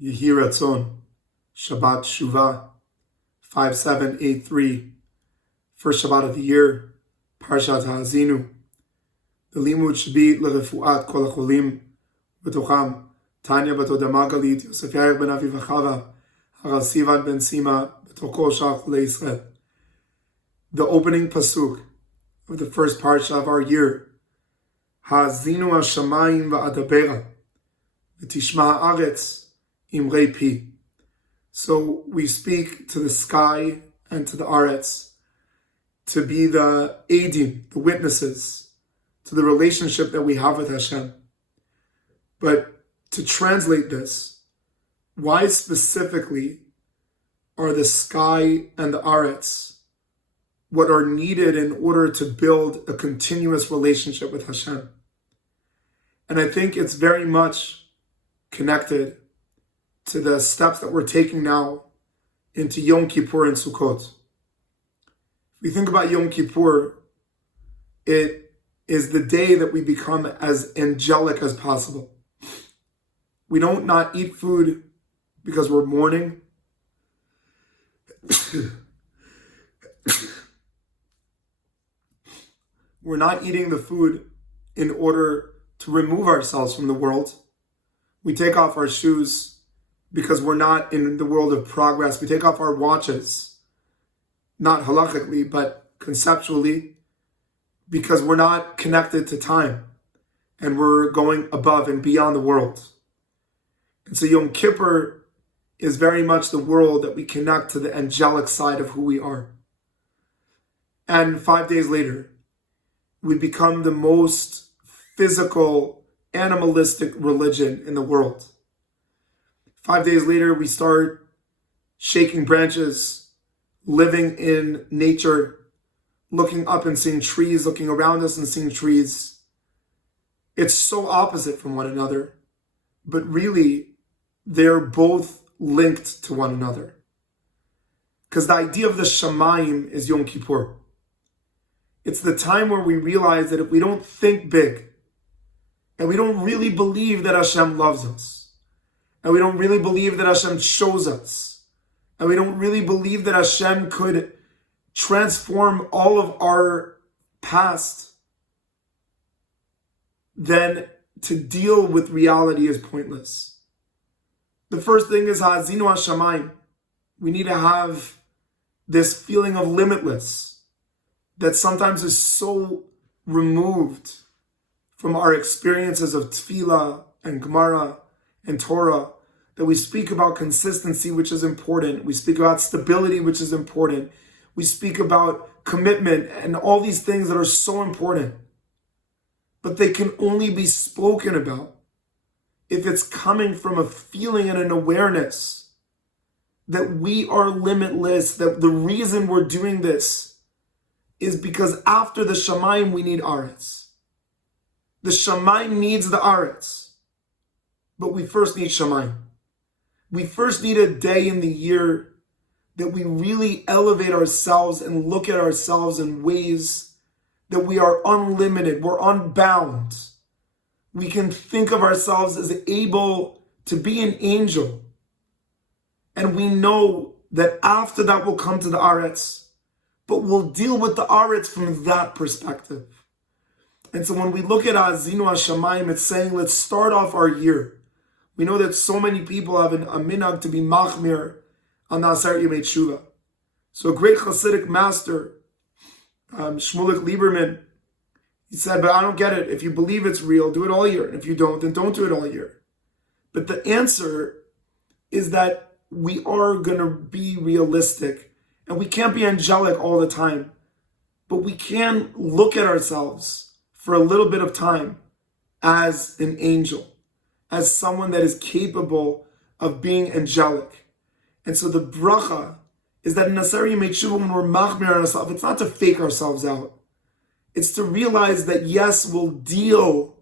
Yehi Ratzon, Shabbat Shuvah, 5783, first Shabbat of the year, Parshat Ha'azinu. The limud should be Lerefuat Kol HaCholim, B'tocham, Tanya Bato Damagalit, Yosef Yair ben Aviv Achava, Haral Sivan ben Sima, B'tokol Shach Chulei Yisrael. The opening pasuk of the first parsha of our year, Ha'azinu Hashamayim va'adabera, V'tishma ha'aretz imrei pi. So we speak to the sky and to the aretz to be the eidim, the witnesses, to the relationship that we have with Hashem. But to translate this, why specifically are the sky and the aretz what are needed in order to build a continuous relationship with Hashem? And I think it's very much connected to the steps that we're taking now into Yom Kippur and Sukkot. If we think about Yom Kippur, it is the day that we become as angelic as possible. We don't not eat food because we're mourning. We're not eating the food in order to remove ourselves from the world. We take off our shoes because we're not in the world of progress. We take off our watches, not halachically, but conceptually, because we're not connected to time and we're going above and beyond the world. And so Yom Kippur is very much the world that we connect to the angelic side of who we are. And 5 days later, we become the most physical, animalistic religion in the world. 5 days later, we start shaking branches, living in nature, looking up and seeing trees, looking around us and seeing trees. It's so opposite from one another, but really, they're both linked to one another. Because the idea of the Shamayim is Yom Kippur. It's the time where we realize that if we don't think big, and we don't really believe that Hashem loves us, and we don't really believe that Hashem chose us, and we don't really believe that Hashem could transform all of our past, then to deal with reality is pointless. The first thing is Ha'azinu Hashamayim. We need to have this feeling of limitless that sometimes is so removed from our experiences of tefillah and Gemara and Torah, that we speak about consistency, which is important. We speak about stability, which is important. We speak about commitment and all these things that are so important. But they can only be spoken about if it's coming from a feeling and an awareness that we are limitless, that the reason we're doing this is because after the Shamayim, we need Aretz. The Shamayim needs the Aretz. But we first need Shamayim. We first need a day in the year that we really elevate ourselves and look at ourselves in ways that we are unlimited, we're unbound. We can think of ourselves as able to be an angel. And we know that after that we'll come to the Aretz, but we'll deal with the Aretz from that perspective. And so when we look at Ha'azinu Hashamayim, it's saying, let's start off our year. We know that so many people have a minhag to be machmir on the Aseret Yemei Tshuva. So a great Hasidic master, Shmulik Lieberman, he said, but I don't get it. If you believe it's real, do it all year. And if you don't, then don't do it all year. But the answer is that we are going to be realistic. And we can't be angelic all the time. But we can look at ourselves for a little bit of time as an angel, as someone that is capable of being angelic. And so the bracha is that in Aseret Yemei Tshuva, when we're machmir on ourselves, it's not to fake ourselves out. It's to realize that yes, we'll deal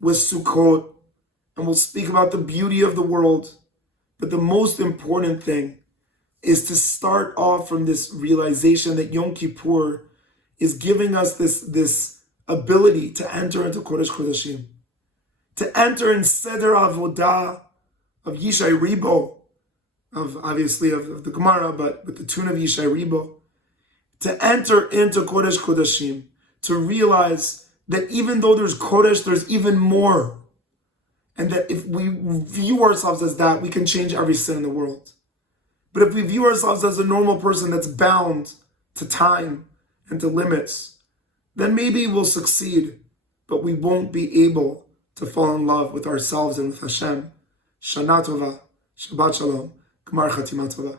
with Sukkot and we'll speak about the beauty of the world. But the most important thing is to start off from this realization that Yom Kippur is giving us this ability to enter into Kodesh Kodashim, to enter in Seder Avodah Yishai Ribo, of the Gemara, but with the tune of Yishai Ribo, to enter into Kodesh Kodashim, to realize that even though there's Kodesh, there's even more. And that if we view ourselves as that, we can change every sin in the world. But if we view ourselves as a normal person that's bound to time and to limits, then maybe we'll succeed, but we won't be able to fall in love with ourselves and with Hashem. Shana Tova, Shabbat Shalom, Gemar Chatima Tova.